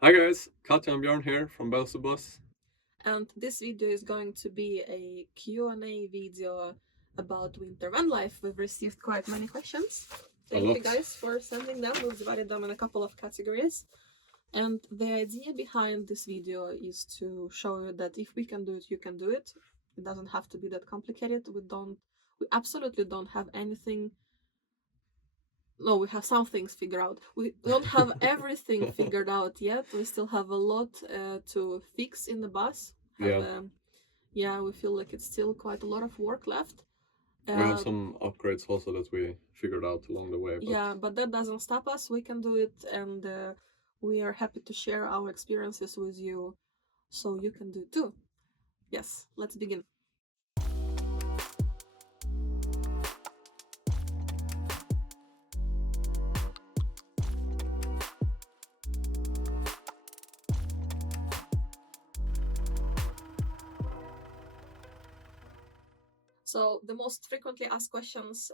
Hi guys, Katja and Björn here from Belsebus. And this video is going to be a Q&A video about winter van life. We've received quite many questions. Thank you guys for sending them. We've divided them in a couple of categories. And the idea behind this video is to show you that if we can do it, you can do it. It doesn't have to be that complicated. We absolutely don't have anything. No, we have some things figured out. We don't have everything figured out yet. We still have a lot to fix in the bus. We feel like it's still quite a lot of work left. We have some upgrades also that we figured out along the way. But that doesn't stop us. We can do it, and we are happy to share our experiences with you, so you can do it too. Yes, let's begin. So the most frequently asked questions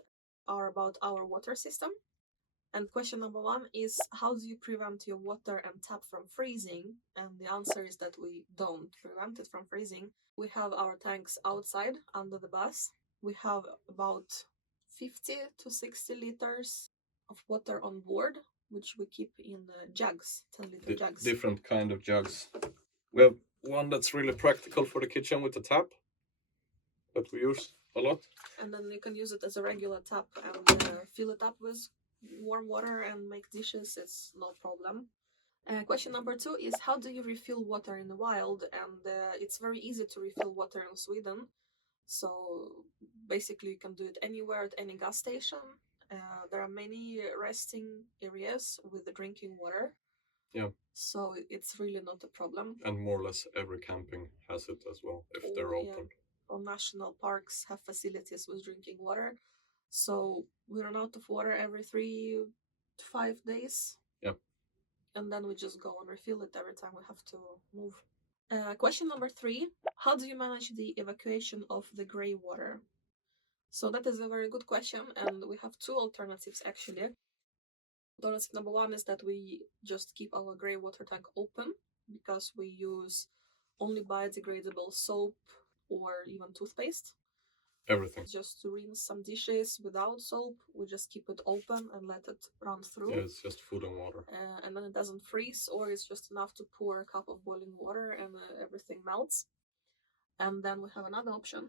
are about our water system. And question number one is, how do you prevent your water and tap from freezing? And the answer is that we don't prevent it from freezing. We have our tanks outside under the bus. We have about 50 to 60 liters of water on board, which we keep in jugs, 10-liter jugs. Different kind of jugs. We have one that's really practical for the kitchen with the tap that we use a lot. And then you can use it as a regular tap and fill it up with warm water and make dishes. It's no problem. Question number two is, how do you refill water in the wild? And it's very easy to refill water in Sweden. So basically you can do it anywhere at any gas station. There are many resting areas with the drinking water. Yeah. So it's really not a problem. And more or less every camping has it as well, if they're open. All national parks have facilities with drinking water. So we run out of water every 3 to 5 days. Yep. And then we just go and refill it every time we have to move. Question number three, how do you manage the evacuation of the grey water? So that is a very good question, and we have two alternatives actually. Alternative number one is that we just keep our grey water tank open because we use only biodegradable soap or even toothpaste. Everything. Just to rinse some dishes without soap, we just keep it open and let it run through. Yeah, it's just food and water. And then it doesn't freeze, or it's just enough to pour a cup of boiling water and everything melts. And then we have another option.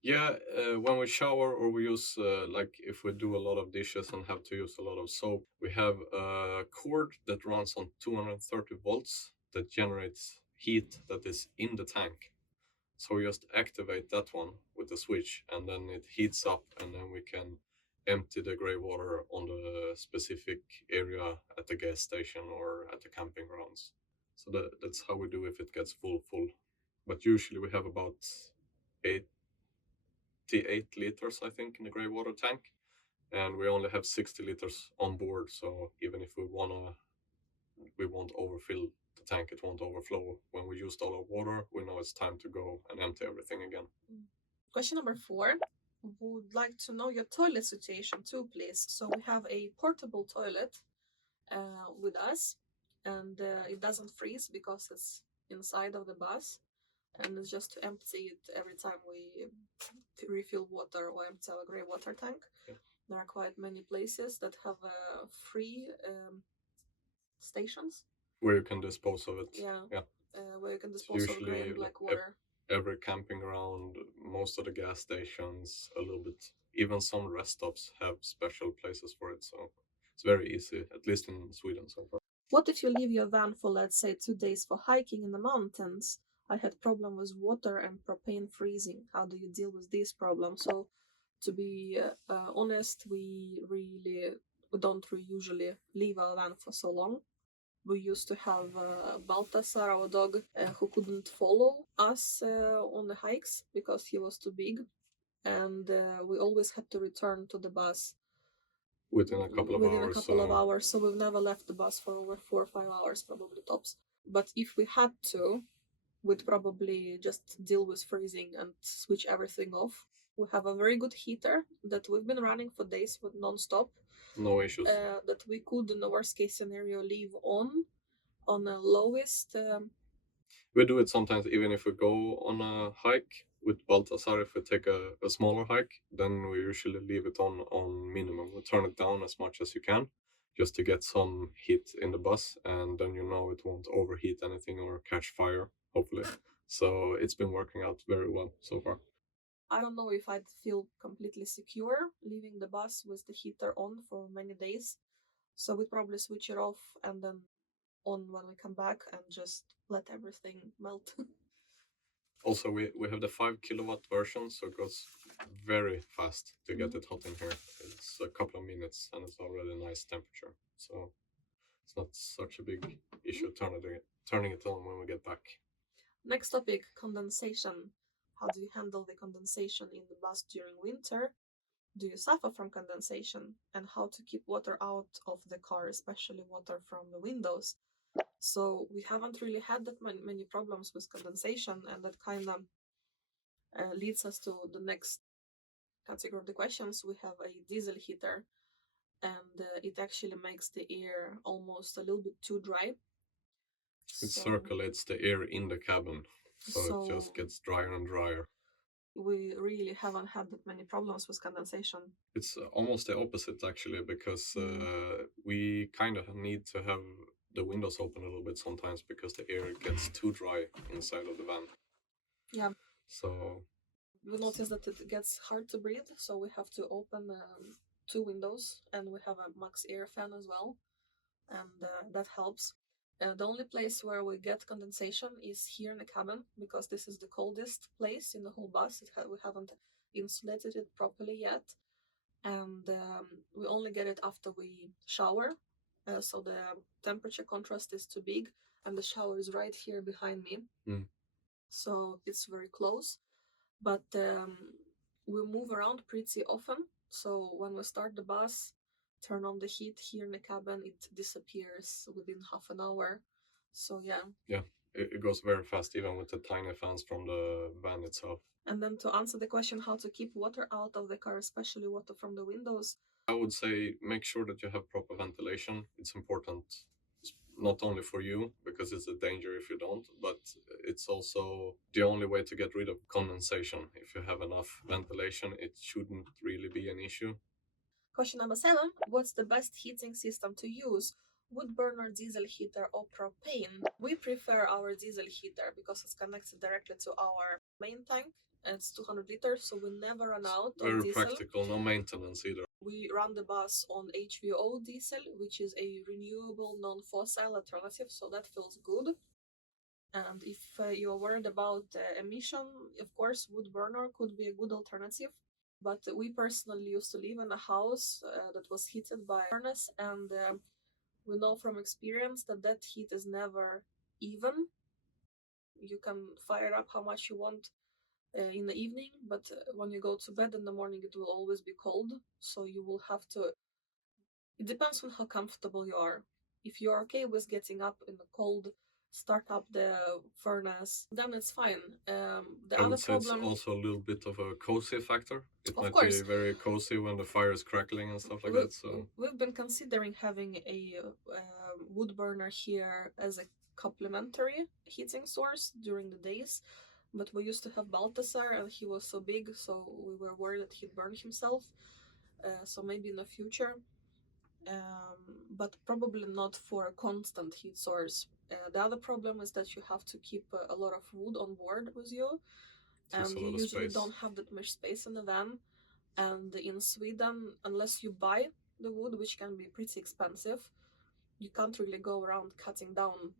Yeah, when we shower or we use, like if we do a lot of dishes and have to use a lot of soap, we have a cord that runs on 230 volts that generates heat that is in the tank. So we just activate that one with the switch and then it heats up and then we can empty the grey water on the specific area at the gas station or at the camping grounds. So that's how we do if it gets full. But usually we have about 88 liters, I think, in the grey water tank. And we only have 60 liters on board. So even if we won't overfill the tank, it won't overflow. When we used all our water, we know it's time to go and empty everything again. Question number 4. Would like to know your toilet situation too, please. So we have a portable toilet with us, and it doesn't freeze because it's inside of the bus, and it's just to empty it every time we refill water or empty our grey water tank. Yeah. There are quite many places that have free stations where you can dispose of it. Yeah. Where you can dispose of grey and black water. Every camping ground, most of the gas stations, a little bit, even some rest stops have special places for it. So it's very easy, at least in Sweden so far. What if you leave your van for, let's say, 2 days for hiking in the mountains? I had problem with water and propane freezing. How do you deal with this problem? So, to be honest, we don't usually leave our van for so long. We used to have Baltasar, our dog, who couldn't follow us on the hikes because he was too big, and we always had to return to the bus within a couple of hours. So we've never left the bus for over 4 or 5 hours, probably tops. But if we had to, we'd probably just deal with freezing and switch everything off. We have a very good heater that we've been running for days with non-stop. No issues. That we could, in the worst case scenario, leave on on the lowest. We do it sometimes even if we go on a hike with Baltasar. If we take a smaller hike, then we usually leave it on minimum. We turn it down as much as you can, just to get some heat in the bus, and then you know it won't overheat anything or catch fire, hopefully. So it's been working out very well so far. I don't know if I'd feel completely secure leaving the bus with the heater on for many days. So we'd probably switch it off and then on when we come back and just let everything melt. Also, we have the 5 kilowatt version, so it goes very fast to get it hot in here. It's a couple of minutes and it's already a nice temperature. So it's not such a big issue turning it on when we get back. Next topic, condensation. How do you handle the condensation in the bus during winter? Do you suffer from condensation? And how to keep water out of the car, especially water from the windows? So we haven't really had that many problems with condensation, and that kind of leads us to the next category of the questions. We have a diesel heater, and it actually makes the air almost a little bit too dry. It circulates the air in the cabin, so it just gets drier and drier. We really haven't had that many problems with condensation. It's almost the opposite, actually, because we kind of need to have the windows open a little bit sometimes because the air gets too dry inside of the van. Yeah. So we notice that it gets hard to breathe, so we have to open 2 windows, and we have a max air fan as well, and that helps. The only place where we get condensation is here in the cabin, because this is the coldest place in the whole bus. We haven't insulated it properly yet, and we only get it after we shower, so the temperature contrast is too big, and the shower is right here behind me. So it's very close, but we move around pretty often, so when we start the bus, turn on the heat here in the cabin, it disappears within half an hour. So yeah, it goes very fast, even with the tiny fans from the van itself. And then to answer the question how to keep water out of the car, especially water from the windows, I would say make sure that you have proper ventilation. It's important, not only for you, because it's a danger if you don't, but it's also the only way to get rid of condensation. If you have enough ventilation, it shouldn't really be an issue. Question number 7. What's the best heating system to use? Wood burner, diesel heater, or propane? We prefer our diesel heater because it's connected directly to our main tank. It's 200 liters, so we never run out of Very diesel. practical, no maintenance either. We run the bus on HVO diesel, which is a renewable non-fossil alternative, so that feels good. And if you're worried about emission, of course, wood burner could be a good alternative. But we personally used to live in a house that was heated by a furnace, and we know from experience that that heat is never even. You can fire up how much you want in the evening, but when you go to bed in the morning, it will always be cold. So you will have to. It depends on how comfortable you are. If you're okay with getting up in the cold, start up the furnace, then it's fine. The I other would say problem, it's also a little bit of a cozy factor. It Of might course. be very cozy when the fire is crackling and stuff like that. So we've been considering having a wood burner here as a complementary heating source during the days, but we used to have Baltasar, and he was so big, so we were worried that he'd burn himself. So maybe in the future, but probably not for a constant heat source. The other problem is that you have to keep a lot of wood on board with you, and you usually don't have that much space in the van. And in Sweden, unless you buy the wood, which can be pretty expensive, you can't really go around cutting down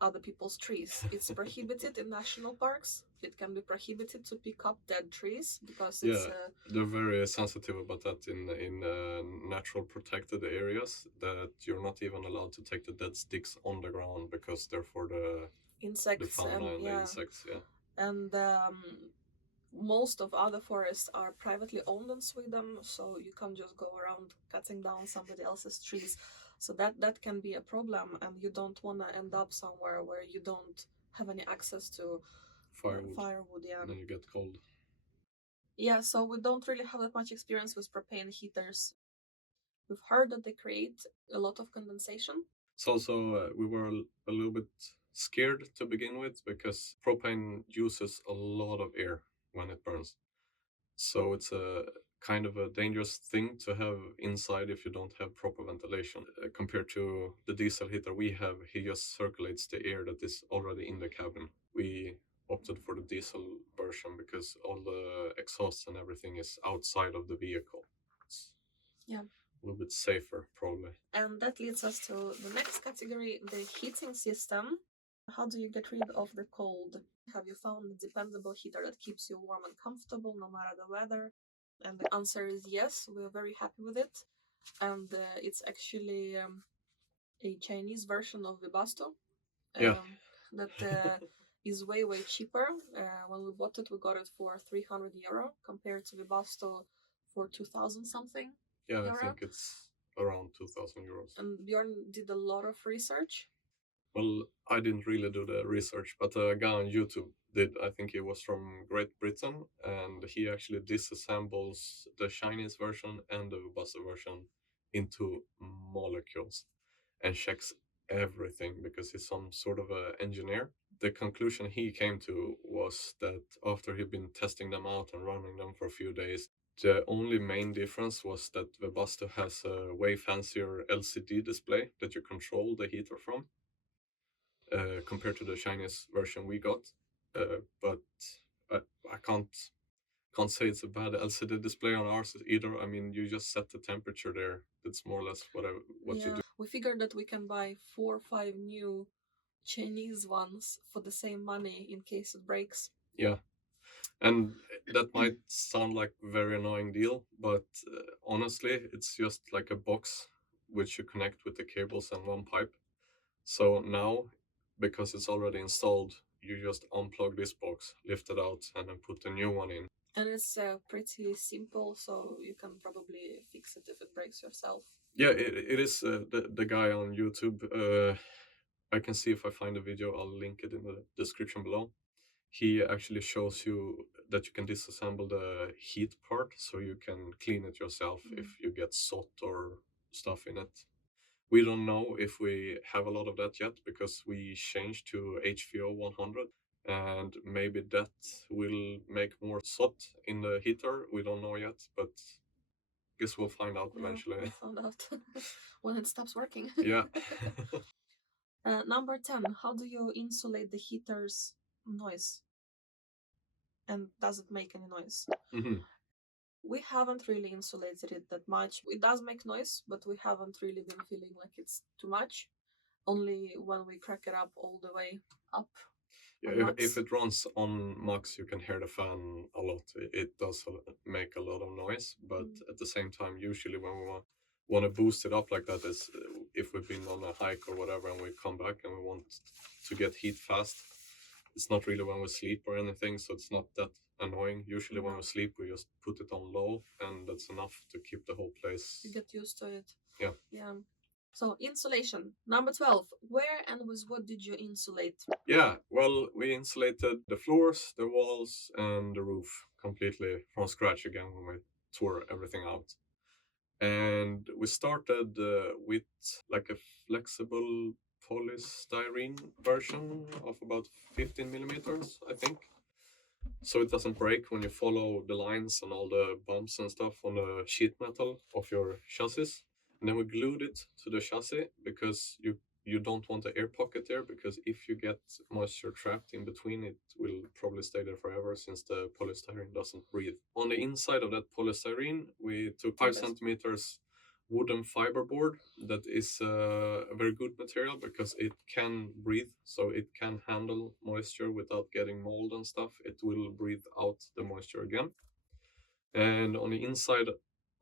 other people's trees. It's prohibited in national parks. It can be prohibited to pick up dead trees because it's they're very sensitive about that in natural protected areas, that you're not even allowed to take the dead sticks on the ground because they're for the insects, the fauna and the insects. And most of other forests are privately owned in Sweden, so you can't just go around cutting down somebody else's trees. So that can be a problem, and you don't want to end up somewhere where you don't have any access to firewood. Yeah. Then you get cold. Yeah, so we don't really have that much experience with propane heaters. We've heard that they create a lot of condensation. It's also we were a little bit scared to begin with because propane uses a lot of air when it burns. So it's a kind of a dangerous thing to have inside if you don't have proper ventilation. Compared to the diesel heater we have, he just circulates the air that is already in the cabin. We opted for the diesel version because all the exhaust and everything is outside of the vehicle. It's Yeah. a little bit safer, probably. And that leads us to the next category, the heating system. How do you get rid of the cold? Have you found a dependable heater that keeps you warm and comfortable no matter the weather? And the answer is yes, we're very happy with it. And it's actually a Chinese version of Webasto. Yeah. That is way, way cheaper. When we bought it, we got it for €300 compared to Webasto for 2,000 something. Yeah, euro. I think it's around 2,000 euros. And Bjorn did a lot of research. Well, I didn't really do the research, but a guy on YouTube did. I think he was from Great Britain, and he actually disassembles the Chinese version and the Webasto version into molecules and checks everything because he's some sort of an engineer. The conclusion he came to was that after he'd been testing them out and running them for a few days, the only main difference was that Webasto has a way fancier LCD display that you control the heater from. Compared to the Chinese version we got, but I can't say it's a bad LCD display on ours either. I mean, you just set the temperature there. That's more or less what you do. We figured that we can buy 4 or 5 new Chinese ones for the same money in case it breaks. Yeah, and that might sound like a very annoying deal, but honestly, it's just like a box which you connect with the cables and one pipe. So now, because it's already installed, you just unplug this box, lift it out, and then put the new one in. And it's pretty simple, so you can probably fix it if it breaks yourself. Yeah, it is the guy on YouTube. I can see if I find a video, I'll link it in the description below. He actually shows you that you can disassemble the heat part so you can clean it yourself if you get soot or stuff in it. We don't know if we have a lot of that yet because we changed to HVO 100 and maybe that will make more soot in the heater. We don't know yet, but guess we'll find out eventually. We'll find out when it stops working. Yeah. Number 10, how do you insulate the heater's noise? And does it make any noise? Mm-hmm. We haven't really insulated it that much. It does make noise, but we haven't really been feeling like it's too much. Only when we crack it up all the way up. Yeah, if it runs on max, you can hear the fan a lot. It does make a lot of noise, but at the same time, usually when we want to boost it up like that is if we've been on a hike or whatever and we come back and we want to get heat fast. It's not really when we sleep or anything, so it's not that annoying. Usually when we sleep, we just put it on low, and that's enough to keep the whole place. You get used to it. Yeah. Yeah. So insulation. Number 12. Where and with what did you insulate? Yeah, well, we insulated the floors, the walls, and the roof completely from scratch again when we tore everything out. And we started with like a flexible polystyrene version of about 15 millimeters, I think. So it doesn't break when you follow the lines and all the bumps and stuff on the sheet metal of your chassis. And then we glued it to the chassis because you don't want the air pocket there, because if you get moisture trapped in between, it will probably stay there forever since the polystyrene doesn't breathe. On the inside of that polystyrene, we took 5 centimeters wooden fiberboard that is a very good material because it can breathe, so it can handle moisture without getting mold and stuff. It will breathe out the moisture again. And on the inside,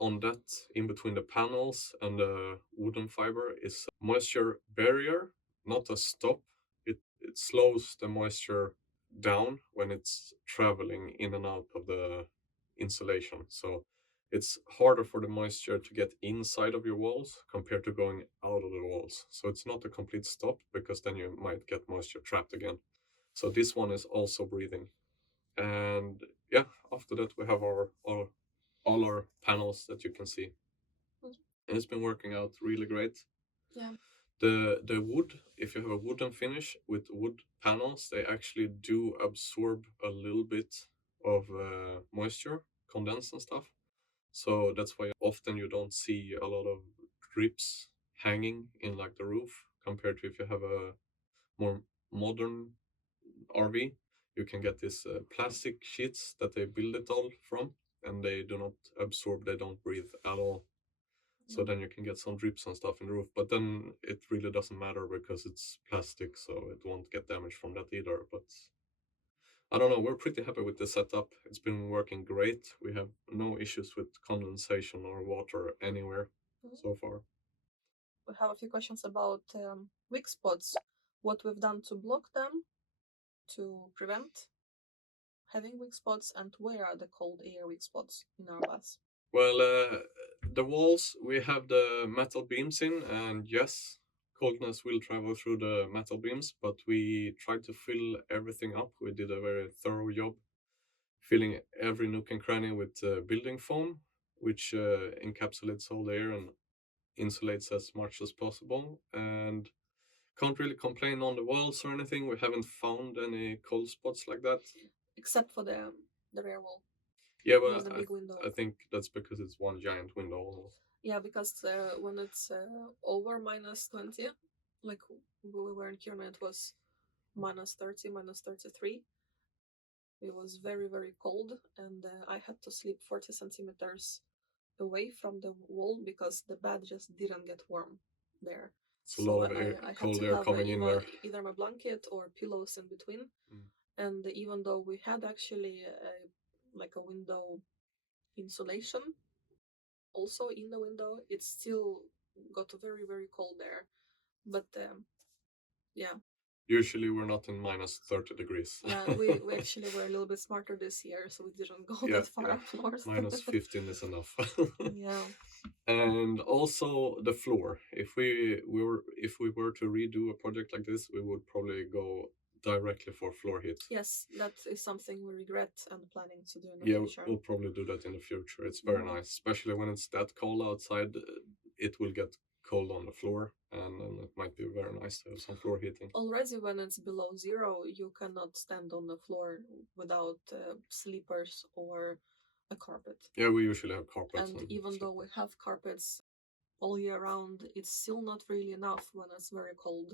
on that, in between the panels and the wooden fiber, is a moisture barrier, not a stop. It slows the moisture down when it's traveling in and out of the insulation. So it's harder for the moisture to get inside of your walls compared to going out of the walls. So it's not a complete stop, because then you might get moisture trapped again. So this one is also breathing. And yeah, after that we have all our panels that you can see. And it's been working out really great. Yeah. The wood, if you have a wooden finish with wood panels, they actually do absorb a little bit of moisture, condense and stuff. So that's why often you don't see a lot of drips hanging in like the roof compared to if you have a more modern RV. You can get these plastic sheets that they build it all from, and they do not absorb, they don't breathe at all. So then you can get some drips and stuff in the roof, but then it really doesn't matter because it's plastic, so it won't get damaged from that either. But I don't know, we're pretty happy with the setup. It's been working great. We have no issues with condensation or water anywhere so far. We have a few questions about weak spots, what we've done to block them, to prevent having weak spots, and where are the cold air weak spots in our bus. Well, the walls, we have the metal beams in, and yes, coldness will travel through the metal beams, but we tried to fill everything up. We did a very thorough job filling every nook and cranny with building foam, which encapsulates all the air and insulates as much as possible. And can't really complain on the walls or anything. We haven't found any cold spots like that. Except for the rear wall. Yeah, There's but the big window. I think that's because it's one giant window almost. Yeah, because when it's over -20, like we were in Kiruna, it was -30, -33. It was very, very cold, and I had to sleep 40 centimeters away from the wall because the bed just didn't get warm there. It's a lot of air, I had cold to air have coming in there. either my blanket or pillows in between. And even though we had actually like a window insulation also in the window, it still got very, very cold there. But yeah, Usually we're not in -30 degrees. yeah, we actually were a little bit smarter this year, so we didn't go that far up north. -15 is enough. Yeah. And also the floor. If we were to redo a project like this, we would probably go directly for floor heat. Yes, that is something we regret and planning to do in the future. We'll probably do that in the future. It's very nice, especially when it's that cold outside. It will get cold on the floor, and then it might be very nice to have some floor heating. Already when it's below 0, you cannot stand on the floor without sleepers or a carpet. Yeah, we usually have carpets. And even though we have carpets all year round, it's still not really enough when it's very cold.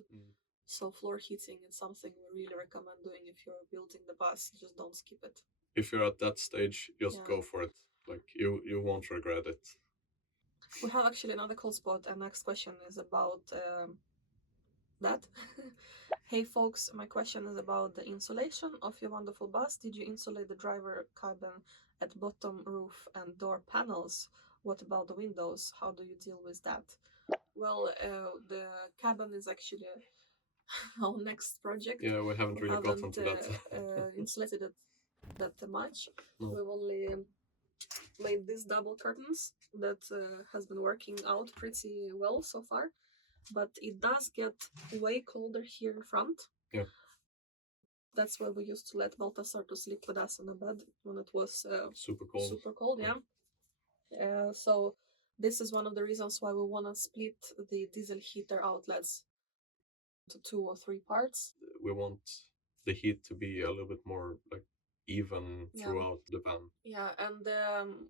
So floor heating is something we really recommend doing if you're building the bus. Just don't skip it. If you're at that stage, just go for it. Like you won't regret it. We have actually another cold spot, and next question is about that. Hey folks, my question is about the insulation of your wonderful bus. Did you insulate the driver cabin at bottom, roof, and door panels? What about the windows? How do you deal with that? Well, the cabin is actually our next project. Yeah, we haven't really gotten to that. Insulated it that much. No. We've only made these double curtains that has been working out pretty well so far, but it does get way colder here in front. Yeah. That's where we used to let Baltasar to sleep with us in the bed when it was super cold. Super cold, yeah. So this is one of the reasons why we want to split the diesel heater outlets to 2 or 3 parts. We want the heat to be a little bit more like even throughout the van. Yeah, and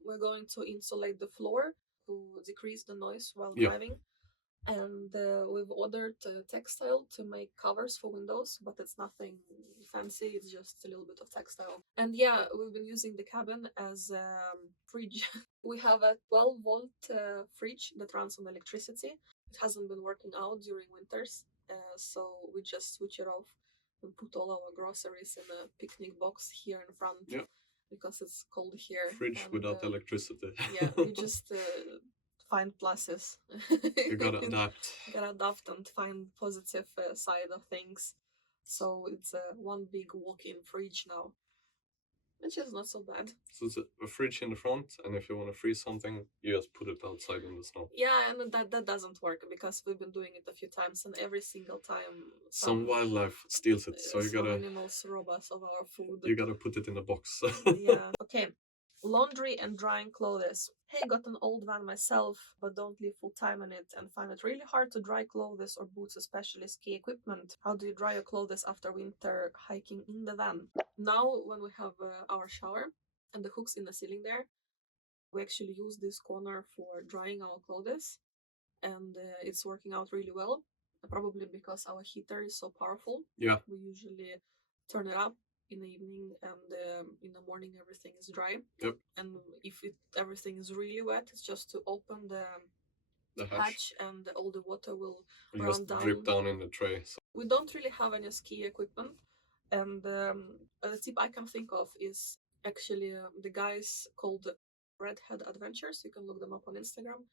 we're going to insulate the floor to decrease the noise while driving. And we've ordered textile to make covers for windows, but it's nothing fancy, it's just a little bit of textile. And yeah, we've been using the cabin as a fridge. We have a 12-volt fridge that runs on electricity. It hasn't been working out during winters, so we just switch it off and put all our groceries in a picnic box here in front because it's cold here. Fridge without electricity. Yeah, we just find pluses. You gotta adapt. You gotta adapt and find positive side of things. So it's one big walk-in fridge now, which is not so bad. So it's a fridge in the front, and if you want to freeze something, you just put it outside in the snow. Yeah, and that doesn't work because we've been doing it a few times, and every single time some wildlife steals it. So you gotta animals rob us of our food. You gotta put it in a box. Yeah. Okay. Laundry and drying clothes. Hey, got an old van myself, but don't live full time in it and find it really hard to dry clothes or boots, especially ski equipment. How do you dry your clothes after winter hiking in the van? Now, when we have our shower and the hooks in the ceiling there, we actually use this corner for drying our clothes, and it's working out really well. Probably because our heater is so powerful. Yeah. We usually turn it up in the evening, and in the morning everything is dry. Yep. And if everything is really wet, it's just to open the hatch, and all the water will run just down. drip down in the tray. So. We don't really have any ski equipment, and the tip I can think of is actually the guys called Redhead Adventures. You can look them up on Instagram.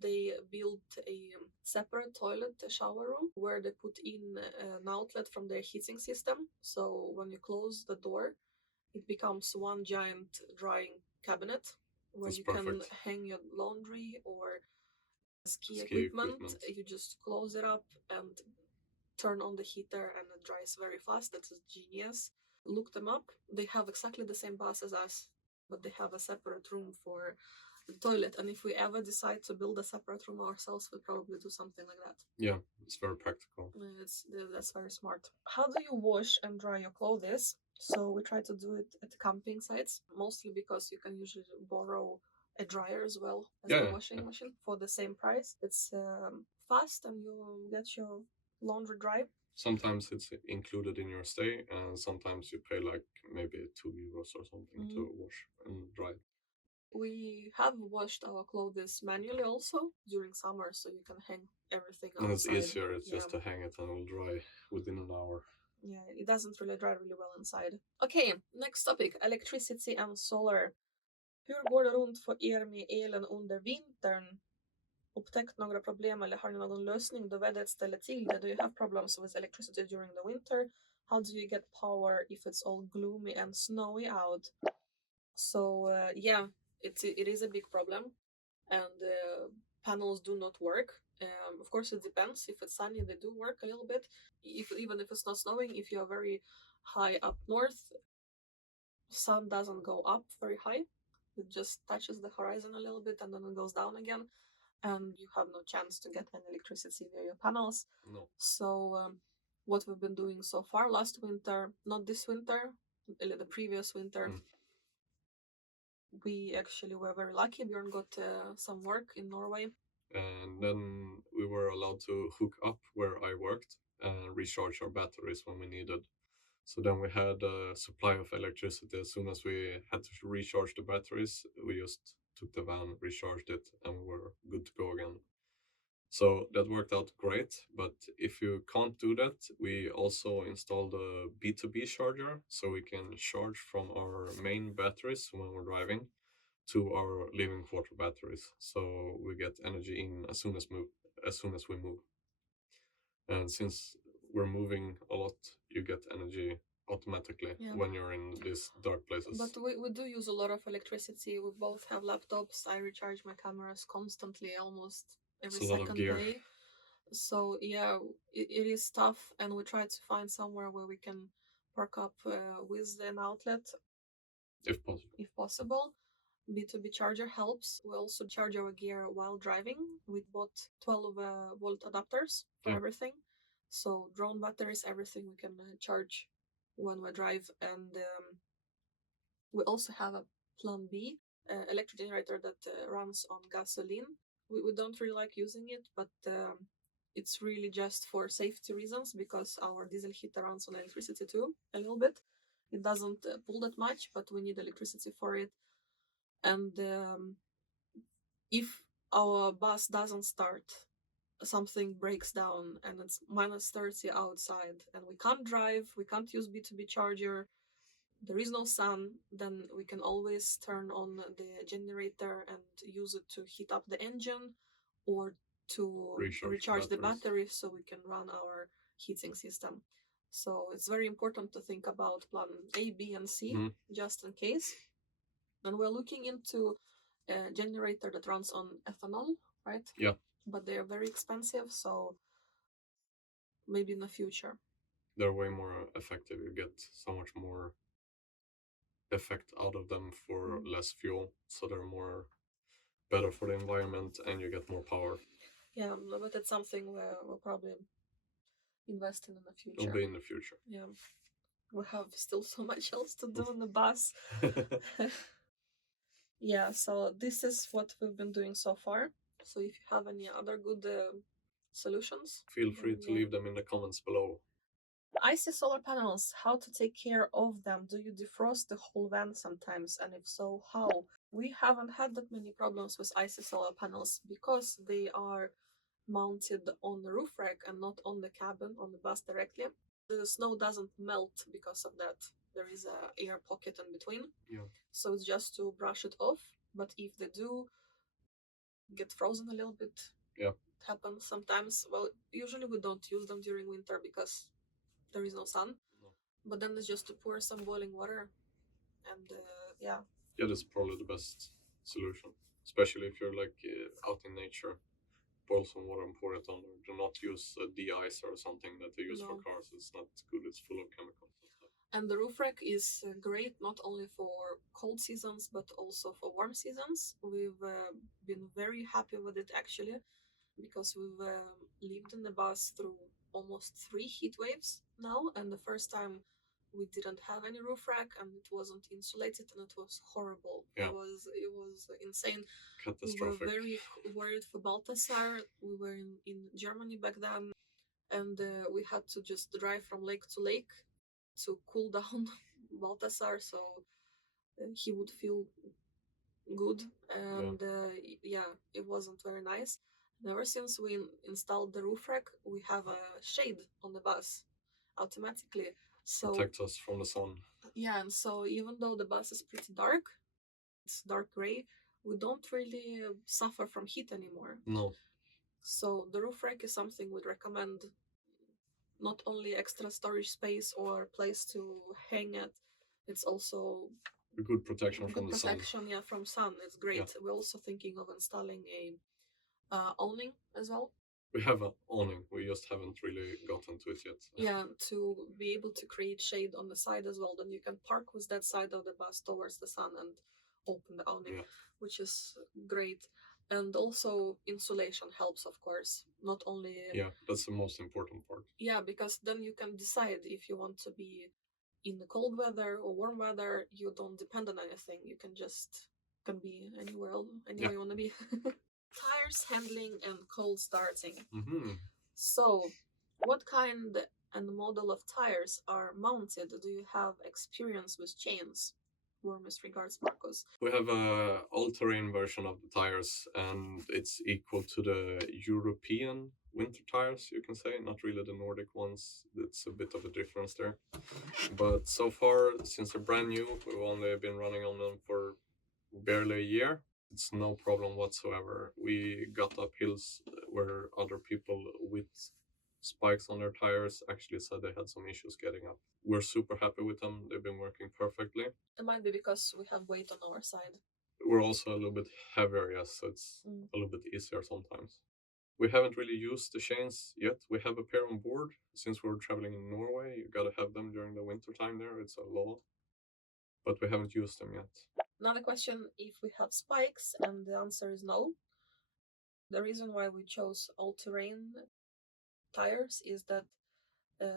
They built a separate toilet shower room where they put in an outlet from their heating system. So when you close the door, it becomes one giant drying cabinet where That's you perfect. can hang your laundry or ski equipment. You just close it up and turn on the heater, and it dries very fast. That's genius. Look them up. They have exactly the same bus as us, but they have a separate room for the toilet. And if we ever decide to build a separate room ourselves, we'll probably do something like that. Yeah, it's very practical. That's very smart. How do you wash and dry your clothes? So we try to do it at camping sites, mostly because you can usually borrow a dryer as well as a washing machine for the same price. It's fast, and you get your laundry dry. Sometimes it's included in your stay, and sometimes you pay like maybe €2 or something to wash and dry. We have washed our clothes manually also during summer, so you can hang everything outside. And it's easier. It's just to hang it and it'll dry within an hour. Yeah, it doesn't really dry really well inside. Okay, next topic. Electricity and solar. Hur går det runt för er med elen under vintern? Upptäckt några problem eller har ni någon lösning då vädret ställer till det? Do you have problems with electricity during the winter? How do you get power if it's all gloomy and snowy out? So yeah, it is a big problem, and panels do not work. Of course, it depends. If it's sunny, they do work a little bit. Even if it's not snowing, if you're very high up north, sun doesn't go up very high. It just touches the horizon a little bit and then it goes down again, and you have no chance to get any electricity via your panels. No. So what we've been doing so far, last winter, not this winter, the previous winter, we actually were very lucky. Björn got some work in Norway. And then we were allowed to hook up where I worked and recharge our batteries when we needed. So then we had a supply of electricity. As soon as we had to recharge the batteries, we just took the van, recharged it, and we were good to go again. So that worked out great. But if you can't do that, we also installed a B2B charger so we can charge from our main batteries when we're driving to our living quarter batteries. So we get energy in as soon as we move. And since we're moving a lot, you get energy automatically when you're in these dark places. But we do use a lot of electricity. We both have laptops. I recharge my cameras constantly, almost every second day. So yeah, it is tough, and we try to find somewhere where we can park up with an outlet, if possible. B2B charger helps. We also charge our gear while driving. We bought 12 volt adapters for everything. So drone batteries, everything we can charge when we drive. And we also have a Plan B electric generator that runs on gasoline. We don't really like using it, but it's really just for safety reasons because our diesel heater runs on electricity too, a little bit. It doesn't pull that much, but we need electricity for it. And if our bus doesn't start, something breaks down and it's -30 outside and we can't drive, we can't use B2B charger, there is no sun, then we can always turn on the generator and use it to heat up the engine or to recharge the battery so we can run our heating system. So it's very important to think about plan A, B, and C just in case. And we're looking into a generator that runs on ethanol, right? Yeah. But they're very expensive, so maybe in the future. They're way more effective. You get so much more effect out of them for Mm. less fuel, so they're more better for the environment and you get more power. Yeah, but it's something we'll probably invest in the It'll future. be in the future. Yeah, we have still so much else to do on the bus. Yeah, so this is what we've been doing so far. So if you have any other good solutions, Feel free to leave them in the comments below. Icy solar panels, how to take care of them? Do you defrost the whole van sometimes? And if so, how? We haven't had that many problems with icy solar panels because they are mounted on the roof rack and not on the cabin, on the bus directly. The snow doesn't melt because of that. There is a air pocket in between. Yeah. So it's just to brush it off. But if they do get frozen a little bit, yeah, it happens sometimes. Well, usually we don't use them during winter because there is no sun. No. But then it's just to pour some boiling water, and yeah. Yeah, that's probably the best solution, especially if you're like out in nature. Boil some water and pour it on. Do not use a de-icer or something that they use for cars. It's not good. It's full of chemicals and stuff. And the roof rack is great not only for cold seasons but also for warm seasons. We've been very happy with it actually, because we've lived in the bus through almost 3 heat waves now, and the first time we didn't have any roof rack and it wasn't insulated and it was horrible. Yeah. It was insane. Catastrophic. We were very worried for Balthasar. We were in Germany back then, and we had to just drive from lake to lake to cool down Balthasar so he would feel good. And yeah, it wasn't very nice. And ever since we installed the roof rack, we have a shade on the bus automatically. So protects us from the sun. Yeah, and so even though the bus is pretty dark, it's dark gray, we don't really suffer from heat anymore. No. So the roof rack is something we'd recommend. Not only extra storage space or place to hang it, it's also a good protection from the sun. Yeah, from sun. It's great. Yeah. We're also thinking of installing a awning as well. We have an awning. We just haven't really gotten to it yet. Yeah, to be able to create shade on the side as well. Then you can park with that side of the bus towards the sun and open the awning, which is great. And also insulation helps, of course. Not only... Yeah, that's the most important part. Yeah, because then you can decide if you want to be in the cold weather or warm weather. You don't depend on anything. You can be anywhere you want to be. Tires handling and cold starting. Mm-hmm. So, what kind and model of tires are mounted? Do you have experience with chains? Warmest regards, Marcos. We have a all-terrain version of the tires, and it's equal to the European winter tires, you can say. Not really the Nordic ones. It's a bit of a difference there. But so far, since they're brand new, we've only been running on them for barely a year. It's no problem whatsoever. We got up hills where other people with spikes on their tires actually said they had some issues getting up. We're super happy with them. They've been working perfectly. It might be because we have weight on our side. We're also a little bit heavier, yes, so it's a little bit easier sometimes. We haven't really used the chains yet. We have a pair on board. Since we're traveling in Norway, you gotta have them during the winter time there. It's a law. But we haven't used them yet. Another question, if we have spikes, and the answer is no. The reason why we chose all-terrain tires is that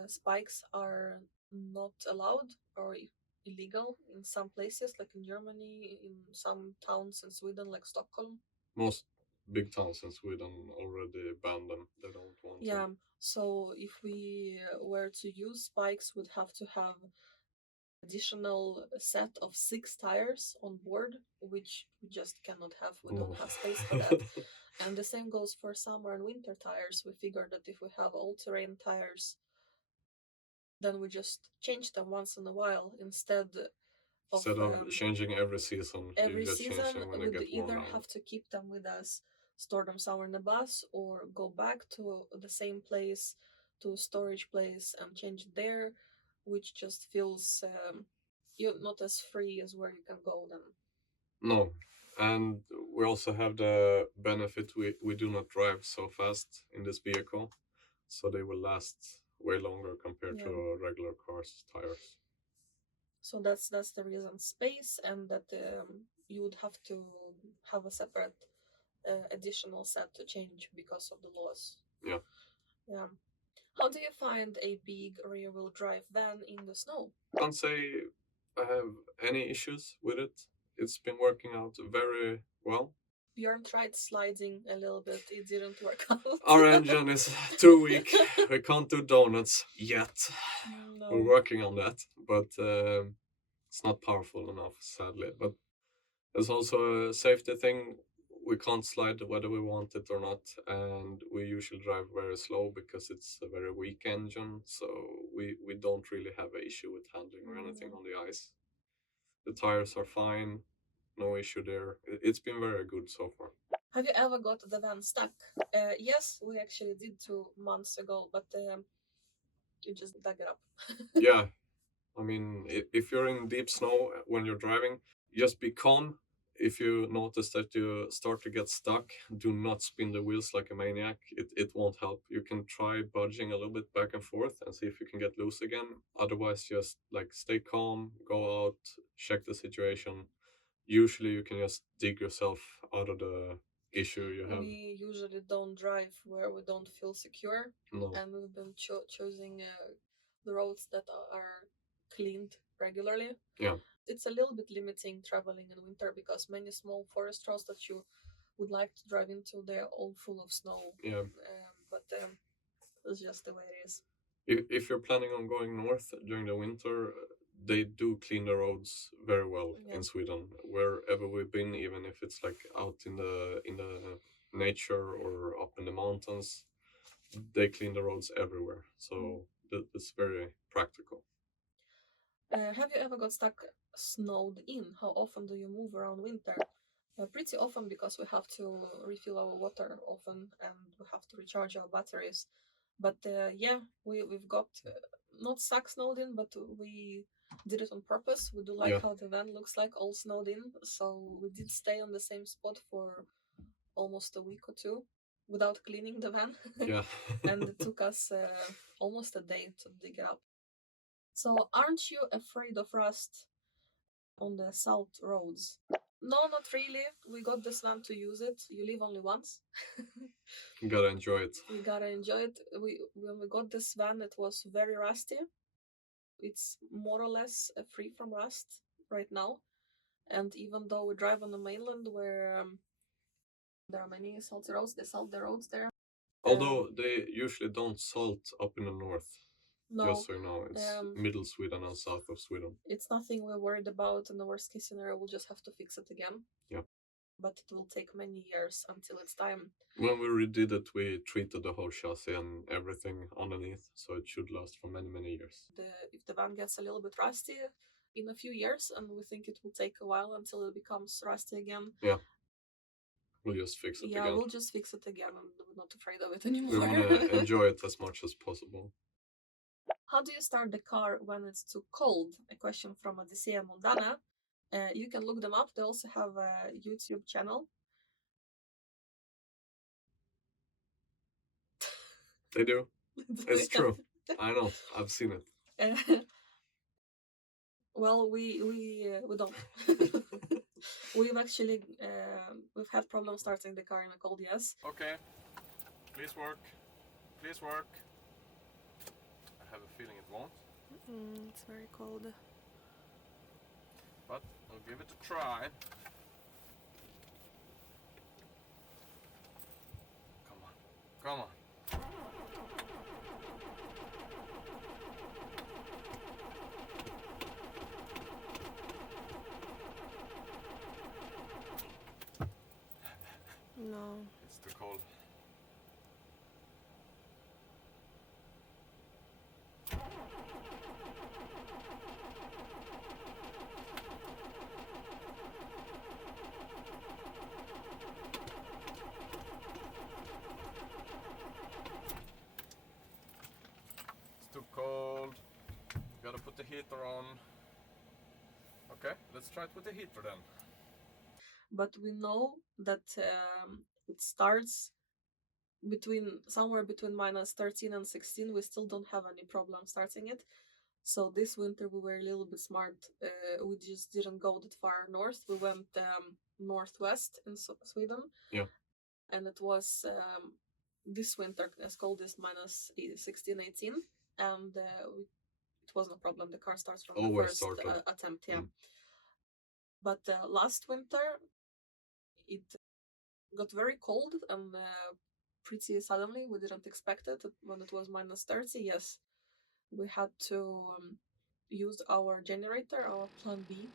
spikes are not allowed or illegal in some places, like in Germany, in some towns in Sweden, like Stockholm. Most big towns in Sweden already banned them. They don't want them. Yeah, so if we were to use spikes, we'd have to have additional set of 6 tires on board, which we just cannot have. We don't have space for that. And the same goes for summer and winter tires. We figured that if we have all-terrain tires, then we just change them once in a while instead of changing every season. Every season, we'd either have to keep them with us, store them somewhere in the bus, or go back to the same place, to a storage place, and change it there, which just feels you're not as free as where you can go then. No. And we also have the benefit we do not drive so fast in this vehicle, so they will last way longer compared to regular cars' tires. So that's the reason, space, and that you would have to have a separate additional set to change because of the laws. Yeah. Yeah. How do you find a big rear-wheel drive van in the snow? Can't say I have any issues with it. It's been working out very well. Björn tried sliding a little bit. It didn't work out. Our engine is too weak. We can't do donuts yet. No. We're working on that, but it's not powerful enough, sadly. But there's also a safety thing. We can't slide whether we want it or not, and we usually drive very slow because it's a very weak engine, so we don't really have an issue with handling or anything on the ice. The tires are fine, no issue there. It's been very good so far. Have you ever got the van stuck? Yes, we actually did 2 months ago, but you just dug it up. Yeah, I mean, if you're in deep snow when you're driving, just be calm. If you notice that you start to get stuck, do not spin the wheels like a maniac. It won't help. You can try budging a little bit back and forth and see if you can get loose again. Otherwise, just like stay calm, go out, check the situation. Usually, you can just dig yourself out of the issue you have. We usually don't drive where we don't feel secure, No. and we've been choosing the roads that are cleaned regularly. Yeah. It's a little bit limiting traveling in winter because many small forest roads that you would like to drive into, they're all full of snow. Yeah. But it's just the way it is. If you're planning on going north during the winter, they do clean the roads very well in Sweden. Wherever we've been, even if it's like out in the nature or up in the mountains, they clean the roads everywhere. So it's very practical. Have you ever got stuck snowed in? How often do you move around winter? Pretty often, because we have to refill our water often and we have to recharge our batteries. But yeah, we've got not stuck snowed in, but we did it on purpose. We do like how the van looks like all snowed in, so we did stay on the same spot for almost a week or two without cleaning the van. Yeah. And it took us almost a day to dig it up. So aren't you afraid of rust on the salt roads? No, not really. We got this van to use it. You live only once. You gotta enjoy it. We gotta enjoy it. When we got this van, it was very rusty. It's more or less free from rust right now. And even though we drive on the mainland where there are many salty roads, they salt the roads there. Although they usually don't salt up in the north. No, just so you know, it's middle Sweden and south of Sweden. It's nothing we're worried about. In the worst case scenario, we'll just have to fix it again. Yeah. But it will take many years until it's time. When we redid it, we treated the whole chassis and everything underneath, so it should last for many, many years. If the van gets a little bit rusty in a few years, and we think it will take a while until it becomes rusty again. Yeah. We'll just fix it again. Yeah, we'll just fix it again, and we're not afraid of it anymore. We want to enjoy it as much as possible. How do you start the car when it's too cold? A question from Odisea Mondana. You can look them up. They also have a YouTube channel. They do. It's true. I know. I've seen it. Well, we don't. We've actually we've had problems starting the car in a cold, yes. Okay. Please work. Please work. I have a feeling it won't. It's very cold. But I'll give it a try. Come on. Come on. No. It's too cold. It's too cold. Gotta put the heater on. Okay, let's try it with the heater then. But we know that it starts somewhere between -13 and 16. We still don't have any problem starting it. So this winter we were a little bit smart. We just didn't go that far north. We went northwest in Sweden. Yeah. And it was this winter as cold as minus 16, 18. And it was no problem. The car starts from the first attempt. Yeah. But last winter it got very cold and pretty suddenly. We didn't expect it when it was minus 30. Yes, we had to use our generator, our plan B,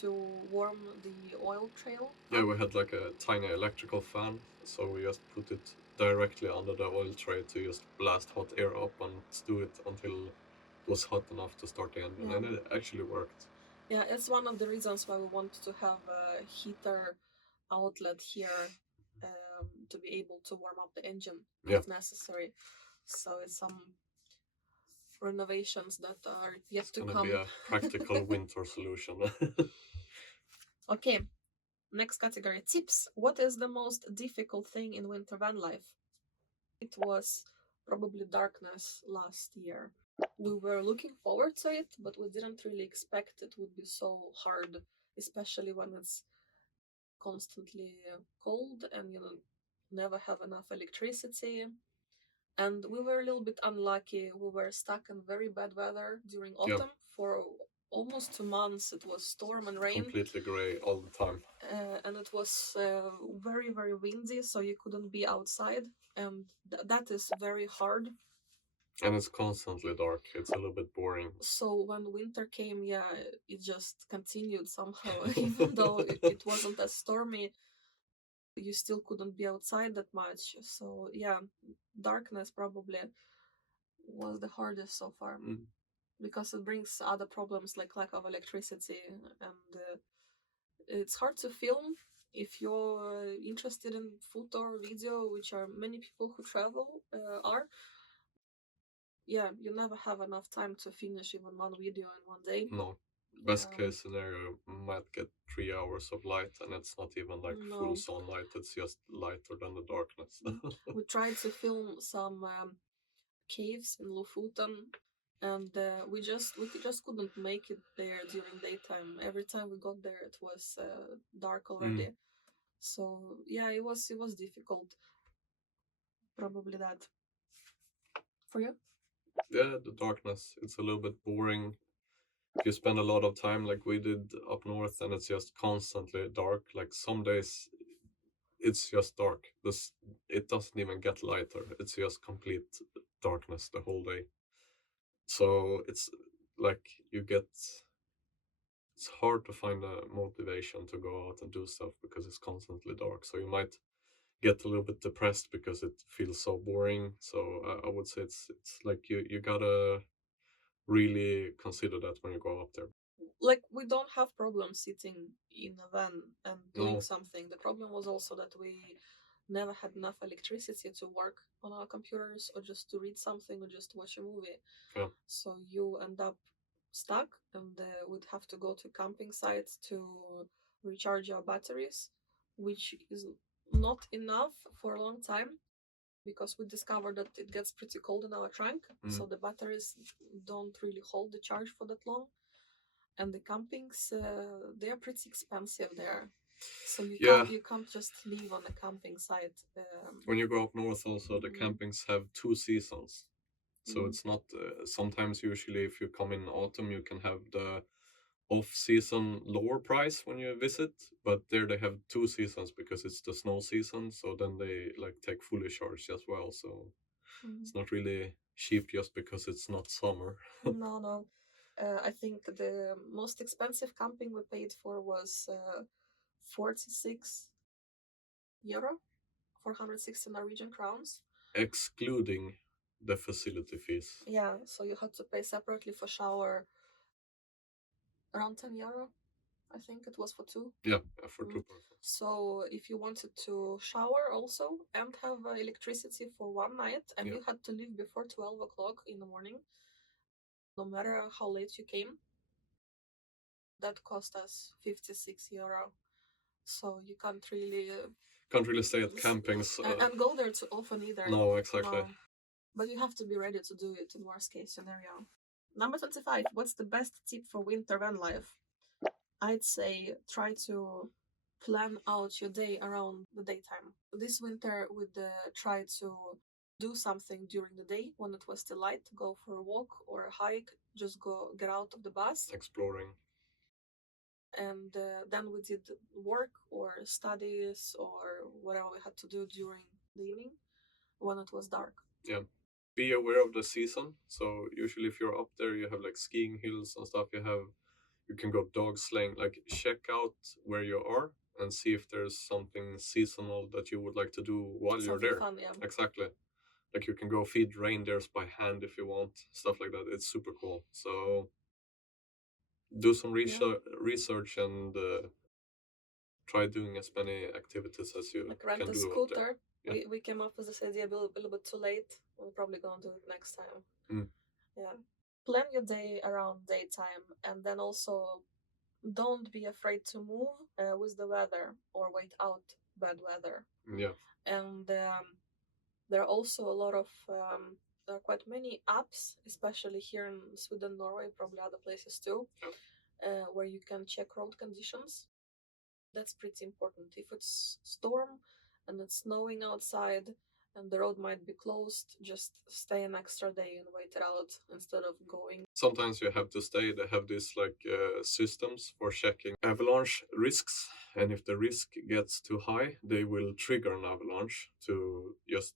to warm the oil trail. Yeah, we had like a tiny electrical fan, so we just put it directly under the oil tray to just blast hot air up and stew it until it was hot enough to start the engine, and it actually worked. Yeah, it's one of the reasons why we wanted to have a heater outlet here to be able to warm up the engine if necessary. So it's some renovations that are yet to come. Be a practical winter solution. Okay, next category, tips. What is the most difficult thing in winter van life? It was probably darkness last year. We were looking forward to it, but we didn't really expect it would be so hard, especially when it's constantly cold and you never have enough electricity. And we were a little bit unlucky. We were stuck in very bad weather during autumn for almost 2 months. It was storm and rain. Completely gray all the time. And it was very, very windy, so you couldn't be outside. And that is very hard. And it's constantly dark. It's a little bit boring. So when winter came, it just continued somehow. Even though it wasn't as stormy, you still couldn't be outside that much. So darkness probably was the hardest so far. Because it brings other problems like lack of electricity, and it's hard to film if you're interested in photo or video, which are many people who travel are. You never have enough time to finish even one video in one day. No. Best case scenario, might get 3 hours of light, and it's not even like full sunlight. It's just lighter than the darkness. We tried to film some caves in Lofoten, and we just couldn't make it there during daytime. Every time we got there, it was dark already. So it was difficult. Probably that. For you? Yeah, the darkness. It's a little bit boring. If you spend a lot of time like we did up north, and it's just constantly dark. Like some days, it's just dark. It doesn't even get lighter. It's just complete darkness the whole day. So it's like it's hard to find a motivation to go out and do stuff because it's constantly dark. So you might get a little bit depressed because it feels so boring. So I would say it's like you gotta really consider that when you go up there. Like, we don't have problems sitting in a van and doing something. The problem was also that we never had enough electricity to work on our computers or just to read something or just watch a movie. So you end up stuck and would have to go to camping sites to recharge your batteries, which is not enough for a long time, because we discovered that it gets pretty cold in our trunk. So the batteries don't really hold the charge for that long. And the campings, they are pretty expensive there. So you can't just live on a camping site. When you go up north also, the campings have 2 seasons. So it's not, sometimes usually if you come in autumn, you can have the off-season lower price when you visit, but there they have 2 seasons because it's the snow season, so then they like take fully charged as well. So it's not really cheap just because it's not summer. No. I think the most expensive camping we paid for was 46 euro, 460 Norwegian crowns. Excluding the facility fees. Yeah, so you had to pay separately for shower around 10 euro. I think it was for 2. Yeah, for 2 persons. So if you wanted to shower also and have electricity for one night, and you had to leave before 12 o'clock in the morning, no matter how late you came, that cost us 56 euro. So you can't really stay at campings and go there too often either. No, exactly. But you have to be ready to do it in worst case scenario. Number 25. What's the best tip for winter van life? I'd say try to plan out your day around the daytime. This winter, we'd try to do something during the day when it was still light. Go for a walk or a hike. Just get out of the bus. Exploring. And then we did work or studies or whatever we had to do during the evening when it was dark. Yeah. Be aware of the season. So usually if you're up there, you have like skiing hills and stuff. You can go dog sleighing. Like check out where you are and see if there's something seasonal that you would like to do while you're there. Fun, yeah. Exactly. Like you can go feed reindeers by hand if you want, stuff like that. It's super cool. So do some research and try doing as many activities as you like rent can a do. Scooter. Yeah. We came up with this idea a little bit too late. We're probably gonna do it next time. Yeah. Plan your day around daytime, and then also don't be afraid to move with the weather or wait out bad weather. Yeah. And there are also a lot of there are quite many apps, especially here in Sweden, Norway, probably other places too, where you can check road conditions. That's pretty important. If it's storm and it's snowing outside and the road might be closed, just stay an extra day and wait it out instead of going. Sometimes you have to stay. They have these like systems for checking avalanche risks, and if the risk gets too high, they will trigger an avalanche to just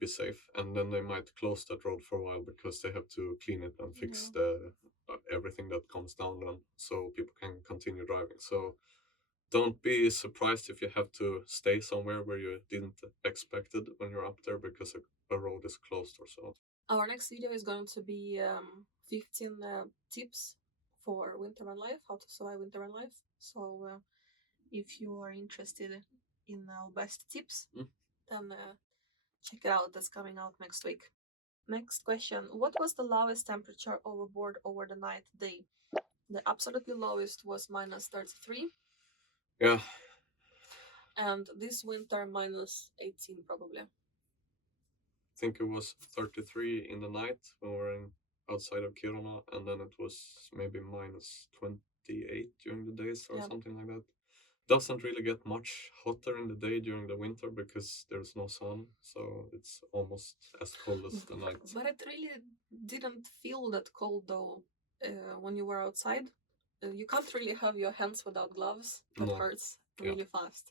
be safe, and then they might close that road for a while because they have to clean it and fix the everything that comes down, then so people can continue driving. So don't be surprised if you have to stay somewhere where you didn't expect it when you're up there because a road is closed or so. Our next video is going to be 15 tips for winter van life, how to survive winter van life. So if you are interested in our best tips, then check it out. That's coming out next week. Next question. What was the lowest temperature overboard over the night day? The absolutely lowest was minus 33. Yeah. And this winter minus 18 probably. I think it was 33 in the night when we were outside of Kiruna, and then it was maybe minus 28 during the days or something like that. Doesn't really get much hotter in the day during the winter because there's no sun, so it's almost as cold as the night. But it really didn't feel that cold though when you were outside. You can't really have your hands without gloves. That hurts really fast.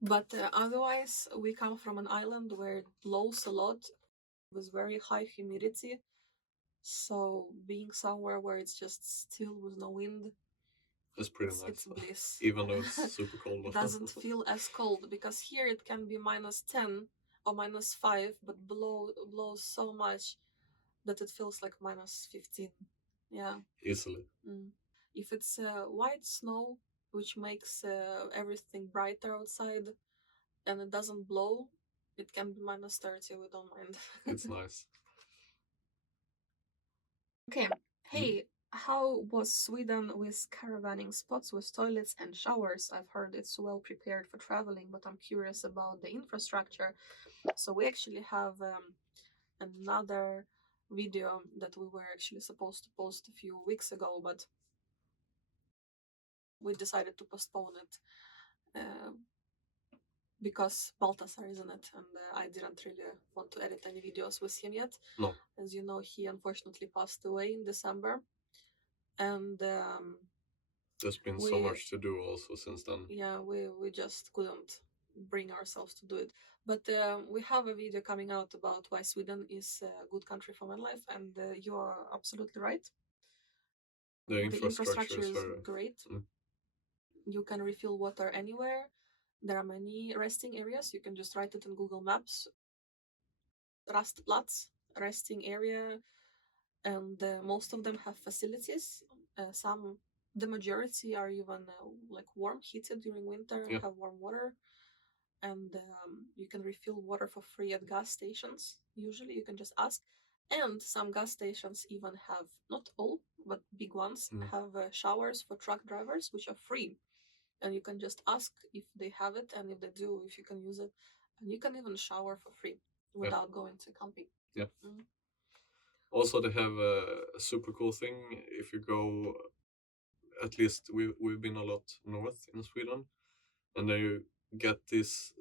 But otherwise, we come from an island where it blows a lot with very high humidity. So being somewhere where it's just still with no wind, it's pretty nice. It's bliss. Even though it's super cold. It doesn't feel as cold because here it can be minus 10 or minus 5, but blows so much that it feels like minus 15. Yeah. Easily. If it's white snow, which makes everything brighter outside, and it doesn't blow, it can be minus 30. We don't mind. It's nice. Okay. Hey, how was Sweden with caravanning spots with toilets and showers? I've heard it's well prepared for traveling, but I'm curious about the infrastructure. So we actually have another video that we were actually supposed to post a few weeks ago, but we decided to postpone it because Baltasar is in it, and I didn't really want to edit any videos with him yet. No. As you know, he unfortunately passed away in December. And there's been so much to do also since then. Yeah, we just couldn't bring ourselves to do it. But we have a video coming out about why Sweden is a good country for van life, and you are absolutely right. The infrastructure is great. You can refill water anywhere. There are many resting areas. You can just write it in Google Maps. Rastplats, resting area, and most of them have facilities. The majority are even like warm heated during winter and have warm water, and you can refill water for free at gas stations. Usually you can just ask, and some gas stations even have, not all but big ones, have showers for truck drivers which are free, and you can just ask if they have it, and if they do, if you can use it, and you can even shower for free without going to camping. Also, they have a super cool thing. If you go, at least we've been a lot north in Sweden, and they get these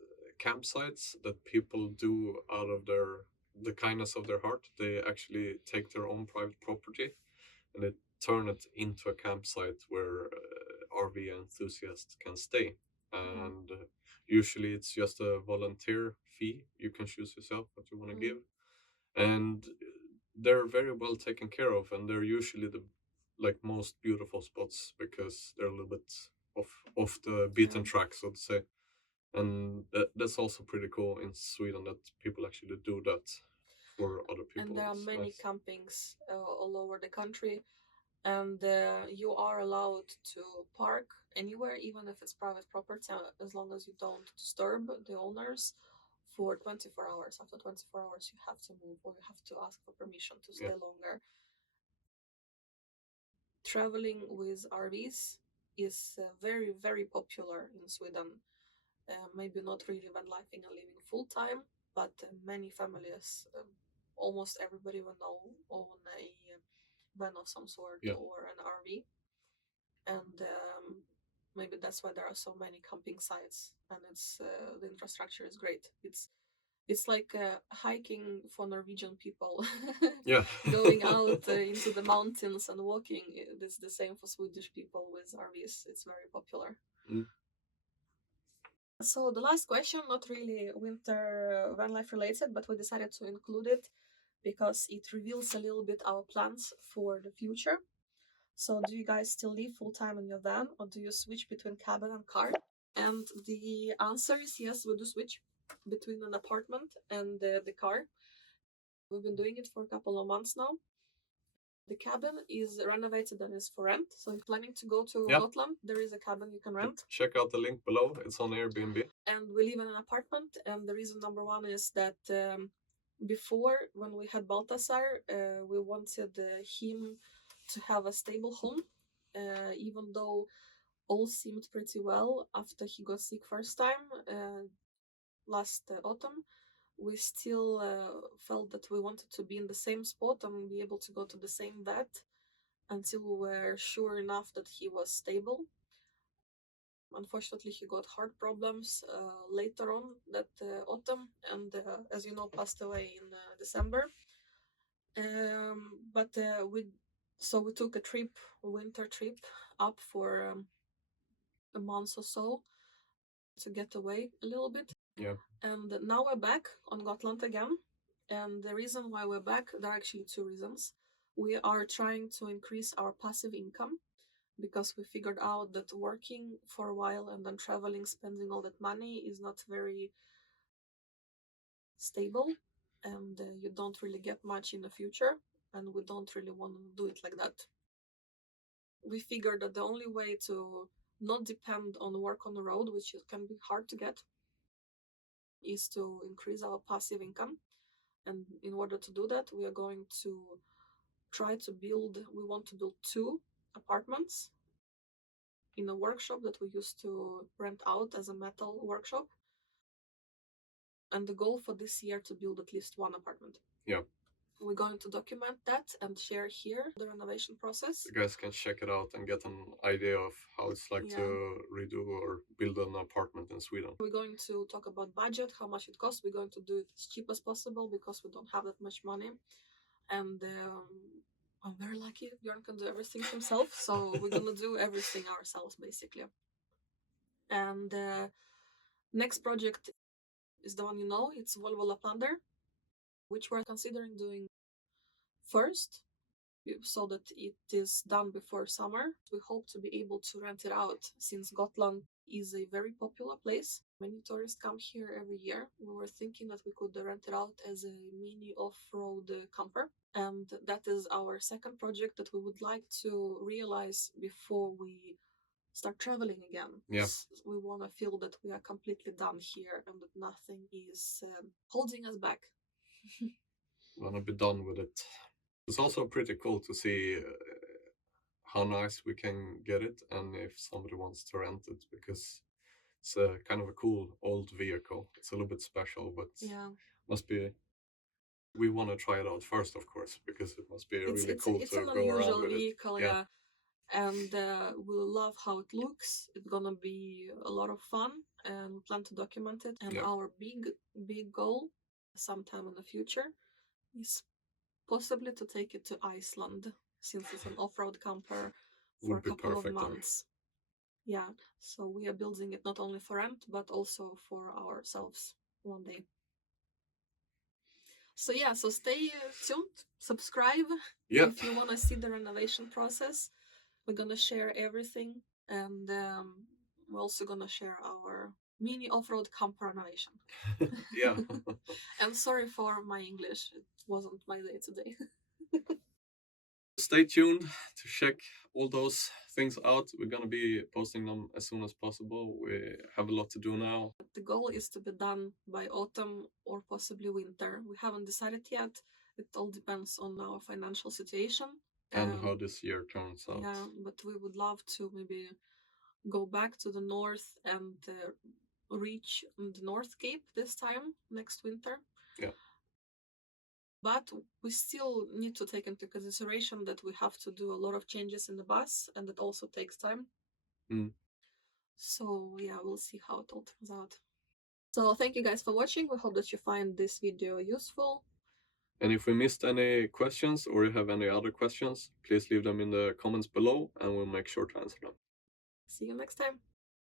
campsites that people do out of the kindness of their heart. They actually take their own private property and they turn it into a campsite where RV enthusiasts can stay. And usually it's just a volunteer fee. You can choose yourself what you want to give, and they're very well taken care of. And they're usually the like most beautiful spots because they're a little bit off the beaten track, so to say. And that's also pretty cool in Sweden that people actually do that for other people. And there are It's many nice. campings all over the country, and you are allowed to park anywhere, even if it's private property, as long as you don't disturb the owners for 24 hours. After 24 hours, you have to move or you have to ask for permission to stay longer. Traveling with RVs is very, very popular in Sweden. Maybe not really van lifing and living full time, but many families, almost everybody will know, own a van of some sort or an RV, and maybe that's why there are so many camping sites, and it's the infrastructure is great. It's like hiking for Norwegian people. Going out into the mountains and walking. It's the same for Swedish people with RVs. It's very popular. So the last question, not really winter van life related, but we decided to include it because it reveals a little bit our plans for the future. So do you guys still live full time in your van, or do you switch between cabin and car? And the answer is yes, we do switch between an apartment and the car. We've been doing it for a couple of months now. The cabin is renovated and is for rent. So if you're planning to go to Gotland, there is a cabin you can rent. Check out the link below. It's on Airbnb. And we live in an apartment. And the reason number one is that before, when we had Baltasar, we wanted him to have a stable home, even though all seemed pretty well after he got sick first time last autumn. We still felt that we wanted to be in the same spot and be able to go to the same vet until we were sure enough that he was stable. Unfortunately, he got heart problems later on that autumn, and as you know, passed away in December. But we took a winter trip up for a month or so to get away a little bit. And now we're back on Gotland again. And the reason why we're back, there are actually two reasons. We are trying to increase our passive income because we figured out that working for a while and then traveling, spending all that money is not very stable, and you don't really get much in the future, and we don't really want to do it like that. We figured that the only way to not depend on work on the road, which can be hard to get, is to increase our passive income. And in order to do that, we are going to we want to build 2 apartments in a workshop that we used to rent out as a metal workshop. And the goal for this year to build at least 1 apartment. We're going to document that and share here the renovation process. You guys can check it out and get an idea of how it's like to redo or build an apartment in Sweden. We're going to talk about budget, how much it costs. We're going to do it as cheap as possible because we don't have that much money. And I'm very lucky. Björn can do everything himself. So we're going to do everything ourselves, basically. And next project is the one you know. It's Volvo Laplander, which we're considering doing first so that it is done before summer. We hope to be able to rent it out since Gotland is a very popular place. Many tourists come here every year. We were thinking that we could rent it out as a mini off-road camper. And that is our second project that we would like to realize before we start traveling again. We want to feel that we are completely done here and that nothing is holding us back. Want to be done with it. It's also pretty cool to see how nice we can get it and if somebody wants to rent it, because it's a kind of a cool old vehicle. It's a little bit special, but must be We want to try it out first, of course, because it must be really cool it's to an go around unusual with it. vehicle, yeah. And we'll love how it looks. It's gonna be a lot of fun, and we plan to document it. And our big goal, sometime in the future, is possibly to take it to Iceland, since it's an off-road camper for a couple of months. Yeah, so we are building it not only for rent, but also for ourselves one day. So yeah, so stay tuned, subscribe if you want to see the renovation process. We're gonna share everything, and we're also gonna share our mini off-road camper renovation. Yeah. And sorry for my English, it wasn't my day today. Stay tuned to check all those things out. We're gonna be posting them as soon as possible. We have a lot to do now. The goal is to be done by autumn or possibly winter. We haven't decided yet. It all depends on our financial situation. And how this year turns out. Yeah, but we would love to maybe go back to the north and reach the North Cape this time next winter. Yeah. But we still need to take into consideration that we have to do a lot of changes in the bus, and that also takes time. So yeah, we'll see how it all turns out. So thank you guys for watching. We hope that you find this video useful. And if we missed any questions or you have any other questions, please leave them in the comments below and we'll make sure to answer them. See you next time.